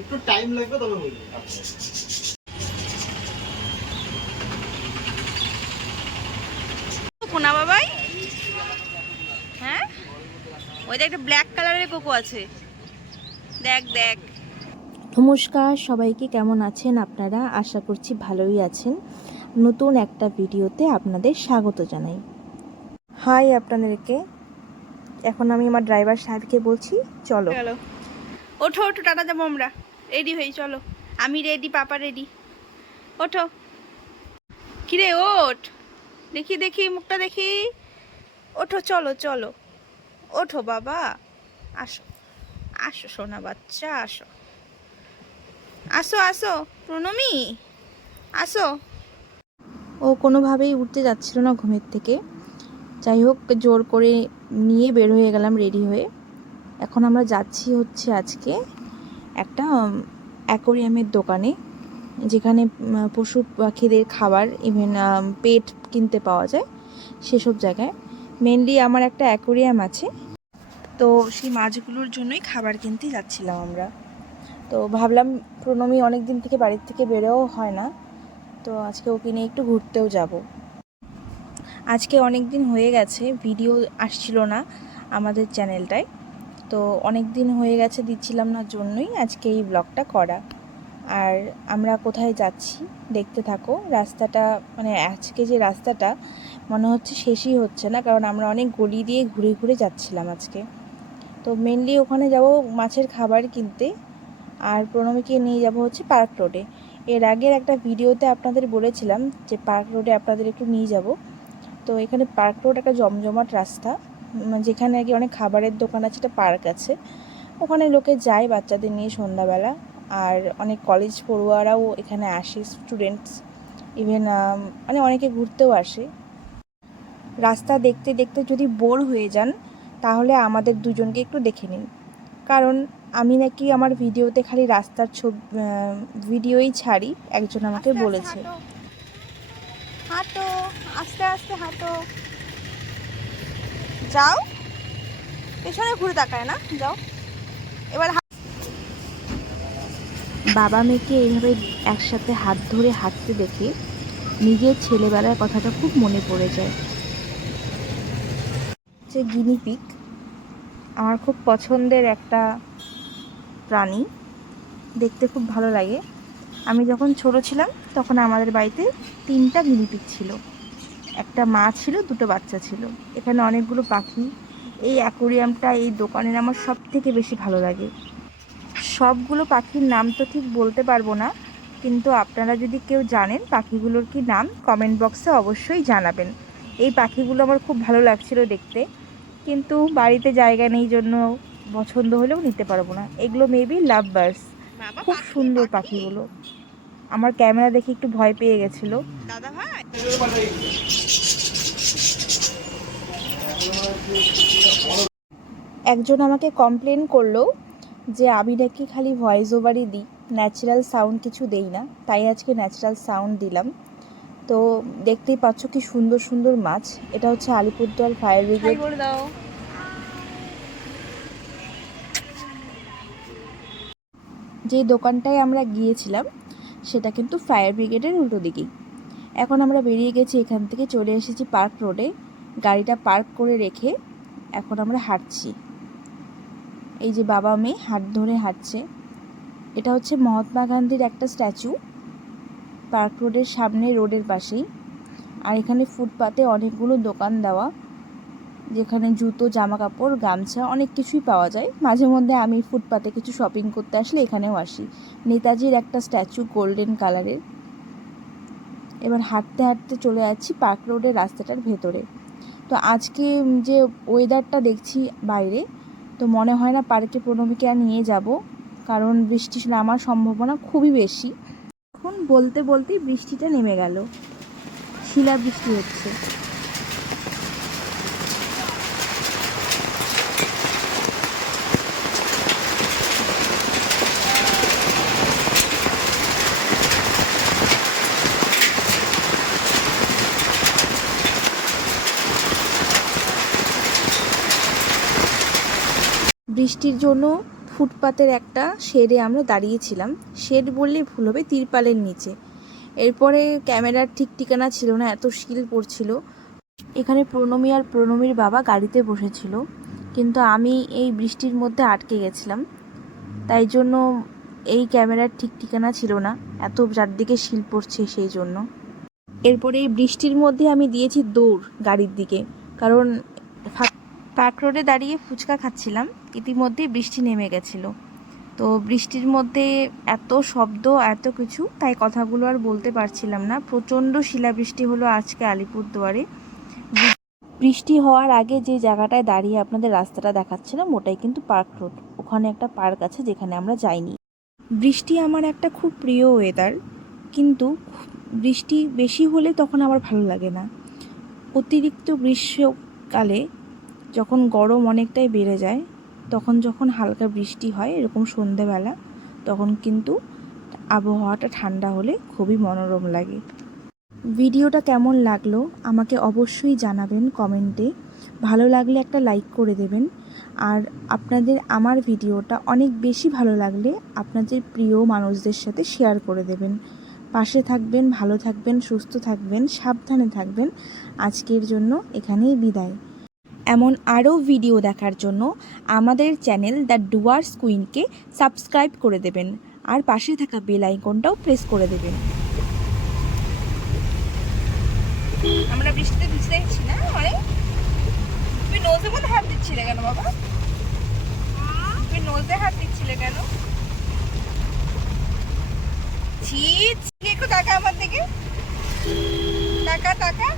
একটু টাইম লাগবে তবে বলবো। কোনা বাবাই, হ্যাঁ ওই যে একটা ব্ল্যাক কালারের কোকো আছে, দেখ দেখ। নমস্কার সবাইকে, কেমন আছেন আপনারা? আশা করছি ভালোই আছেন। নতুন একটা ভিডিওতে আপনাদের স্বাগত জানাই। হাই আপনাদেরকে। এখন আমি আমার ড্রাইভার সাহেবকে বলছি চলো। চলো ওঠো ওঠো, টাটা যাবো আমরা, রেডি হই চলো। আমি রেডি, পাপা রেডি, ওঠো। কিরে ওঠ, দেখি দেখি মুখটা দেখি, ওঠো চলো চলো, ওঠো বাবা, আসো আসো সোনা বাচ্চা, আসো আসো আসো প্রণমী, আসো। ও কোনোভাবেই উঠতে যাচ্ছিল না ঘুমের থেকে। যাই হোক, জোর করে নিয়ে বের হয়ে গেলাম রেডি হয়ে। এখন আমরা যাচ্ছি হচ্ছে আজকে একটা অ্যাকোরিয়ামের দোকানে, যেখানে পশু পাখিদের খাবার, ইভেন পেট কিনতে পাওয়া যায়, সেসব জায়গায়। মেনলি আমার একটা অ্যাকোরিয়াম আছে, তো সেই মাছগুলোর জন্যই খাবার কিনতে যাচ্ছিলাম আমরা। তো ভাবলাম প্রণমী অনেক দিন থেকে বাড়ির থেকে বেরোও হয় না, তো আজকে ওকে নিয়ে একটু ঘুরতেও যাব। আজকে অনেক দিন হয়ে গেছে ভিডিও আসছিল না আমাদের চ্যানেলটায়, তো অনেক দিন হয়ে গেছে দিচ্ছিলাম না, জন্যই আজকে এই ব্লগটা করা। আর আমরা কোথায় যাচ্ছি দেখতে থাকো। রাস্তাটা মানে আজকে যে রাস্তাটা মনে হচ্ছে শেষই হচ্ছে না, কারণ আমরা অনেক গলি দিয়ে ঘুরে ঘুরে যাচ্ছিলাম আজকে। তো মেনলি ওখানে যাব মাছের খাবার কিনতে, আর প্রণমীকে নিয়ে যাব হচ্ছে পার্ক রোডে। এর আগের একটা ভিডিওতে আপনাদের বলেছিলাম যে পার্ক রোডে আপনাদের একটু নিয়ে যাব। তো এখানে পার্ক রোড একটা জমজমাট রাস্তা, যেখানে আর কি অনেক খাবারের দোকান আছে, একটা পার্ক আছে, ওখানে লোকে যায় বাচ্চাদের নিয়ে সন্ধ্যাবেলা। আর অনেক কলেজ পড়ুয়ারাও এখানে আসে, স্টুডেন্টস, ইভেন মানে অনেকে ঘুরতেও আসে। রাস্তা দেখতে দেখতে যদি বোর হয়ে যান তাহলে আমাদের দুজনকে একটু দেখে নিন, কারণ আমি নাকি আমার ভিডিওতে খালি রাস্তার ভিডিওই ছাড়ি, একজন আমাকে বলেছে। হাঁটো আস্তে আস্তে হাঁটো, যাও পেছনে ঘুরে তাকায় না, যাও এবার। বাবা মেয়েকে এইভাবে একসাথে হাত ধরে হাঁটতে দেখে নিজের ছেলেবেলার কথাটা খুব মনে পড়ে যায়। যে গিনিপিগ আমার খুব পছন্দের একটা প্রাণী, দেখতে খুব ভালো লাগে। আমি যখন ছোট ছিলাম তখন আমাদের বাড়িতে 3টা গিনিপিগ ছিল, একটা মা ছিল, 2টো বাচ্চা ছিল। এখানে অনেকগুলো পাখি। এই অ্যাকোরিয়ামটা, এই দোকানের আমার সব থেকে বেশি ভালো লাগে। সবগুলো পাখির নাম তো ঠিক বলতে পারবো না, কিন্তু আপনারা যদি কেউ জানেন পাখিগুলোর কি নাম, কমেন্ট বক্সে অবশ্যই জানাবেন। এই পাখিগুলো আমার খুব ভালো লাগছিল দেখতে, কিন্তু বাড়িতে জায়গা নেই জন্য পছন্দ হলেও নিতে পারবো না। এগুলো মেবি লাভ বার্ডস, খুব সুন্দর পাখিগুলো। আমার ক্যামেরা দেখে একটু ভয় পেয়ে গেছিলো দাদা ভাই, একজন আমাকে কমপ্লেন করলো যে আমি নাকি খালি ভয়েস ওভারই দিই, ন্যাচারাল সাউন্ড কিছু দেই না, তাই আজকে ন্যাচারাল সাউন্ড দিলাম। তো দেখতেই পাচ্ছ কি সুন্দর সুন্দর মাছ। এটা হচ্ছে আলিপুরদুয়ার ফায়ার ব্রিগেড। করে দাও। যে দোকানটায় আমরা গিয়েছিলাম সেটা কিন্তু ফায়ার ব্রিগেডের উল্টো দিকেই। এখন আমরা বেরিয়ে গেছি এখান থেকে, চলে এসেছি পার্ক রোডে। গাড়িটা পার্ক করে রেখে এখন আমরা হাঁটছি। এই যে বাবা মেয়ে হাত ধরে হাঁটছে। এটা হচ্ছে মহাত্মা গান্ধীর একটা স্ট্যাচু, পার্ক রোডের সামনে, রোডের পাশেই। আর এখানে ফুটপাতে অনেকগুলো দোকান দেওয়া, যেখানে জুতো, জামা কাপড়, গামছা অনেক কিছুই পাওয়া যায়। মাঝে মধ্যে আমি ফুটপাতে কিছু শপিং করতে আসলে এখানেও আসি। নেতাজির একটা স্ট্যাচু গোল্ডেন কালারের। এবার হাঁটতে হাঁটতে চলে যাচ্ছি পার্ক রোডের রাস্তাটার ভেতরে। তো আজকে যে ওয়েদারটা দেখছি বাইরে, তো মনে হয় না পার্কে প্রণবীকে আর নিয়ে যাব, কারণ বৃষ্টি নামার সম্ভাবনা খুবই বেশি। এখন বলতে বলতেই বৃষ্টিটা নেমে গেল, শিলা বৃষ্টি হচ্ছে। বৃষ্টির জন্য ফুটপাতের একটা শেডে আমরা দাঁড়িয়েছিলাম। শেড বললে ভুল হবে, তিরপালের নিচে। এরপরে ক্যামেরার ঠিক ঠিকানা ছিল না, এত শিল পড়ছিল। এখানে প্রণমী আর প্রণমীর বাবা গাড়িতে বসেছিল, কিন্তু আমি এই বৃষ্টির মধ্যে আটকে গেছিলাম, তাই জন্য এই ক্যামেরার ঠিক ঠিকানা ছিল না, এত চারদিকে শিল পড়ছে সেই জন্য। এরপরে এই বৃষ্টির মধ্যে আমি দিয়েছি দৌড় গাড়ির দিকে, কারণ পার্ক রোডে দাঁড়িয়ে ফুচকা খাচ্ছিলাম, ইতিমধ্যে বৃষ্টি নেমে গেছিলো। তো বৃষ্টির মধ্যে এত শব্দ, এত কিছু, তাই কথাগুলো আর বলতে পারছিলাম না। প্রচণ্ড শিলাবৃষ্টি হলো আজকে আলিপুরদুয়ারে। বৃষ্টি হওয়ার আগে যে জায়গাটায় দাঁড়িয়ে আপনাদের রাস্তাটা দেখাচ্ছিলাম, ওটাই কিন্তু পার্ক রোড। ওখানে একটা পার্ক আছে যেখানে আমরা যাইনি। বৃষ্টি আমার একটা খুব প্রিয় ওয়েদার, কিন্তু বৃষ্টি বেশি হলে তখন আমার ভালো লাগে না। অতিরিক্ত গ্রীষ্মকালে যখন গরম অনেকটাই বেড়ে যায়, তখন যখন হালকা বৃষ্টি হয় এরকম সন্ধেবেলা, তখন কিন্তু আবহাওয়াটা ঠান্ডা হলে খুবই মনোরম লাগে। ভিডিওটা কেমন লাগলো আমাকে অবশ্যই জানাবেন কমেন্টে। ভালো লাগলে একটা লাইক করে দেবেন। আর আপনাদের আমার ভিডিওটা অনেক বেশি ভালো লাগলে আপনাদের প্রিয় মানুষদের সাথে শেয়ার করে দেবেন। পাশে থাকবেন, ভালো থাকবেন, সুস্থ থাকবেন, সাবধানে থাকবেন। আজকের জন্য এখানেই বিদায়। এমন আরও ভিডিও দেখার জন্য আমাদের চ্যানেল দ্য ডুয়ার্স কুইনকে সাবস্ক্রাইব করে দেবেন, আর পাশে থাকা বেল আইকনটাও প্রেস করে দেবেন। আমরা বৃষ্টিতে ভিজতে গেছি না, মানে তুমি নোজে মধ্যে হাত দিচ্ছিলে কেন বাবা? তুমি নোজে হাত দিচ্ছিলে কেন? ছি, একটু টাকা আমার দিকে, টাকা টাকা।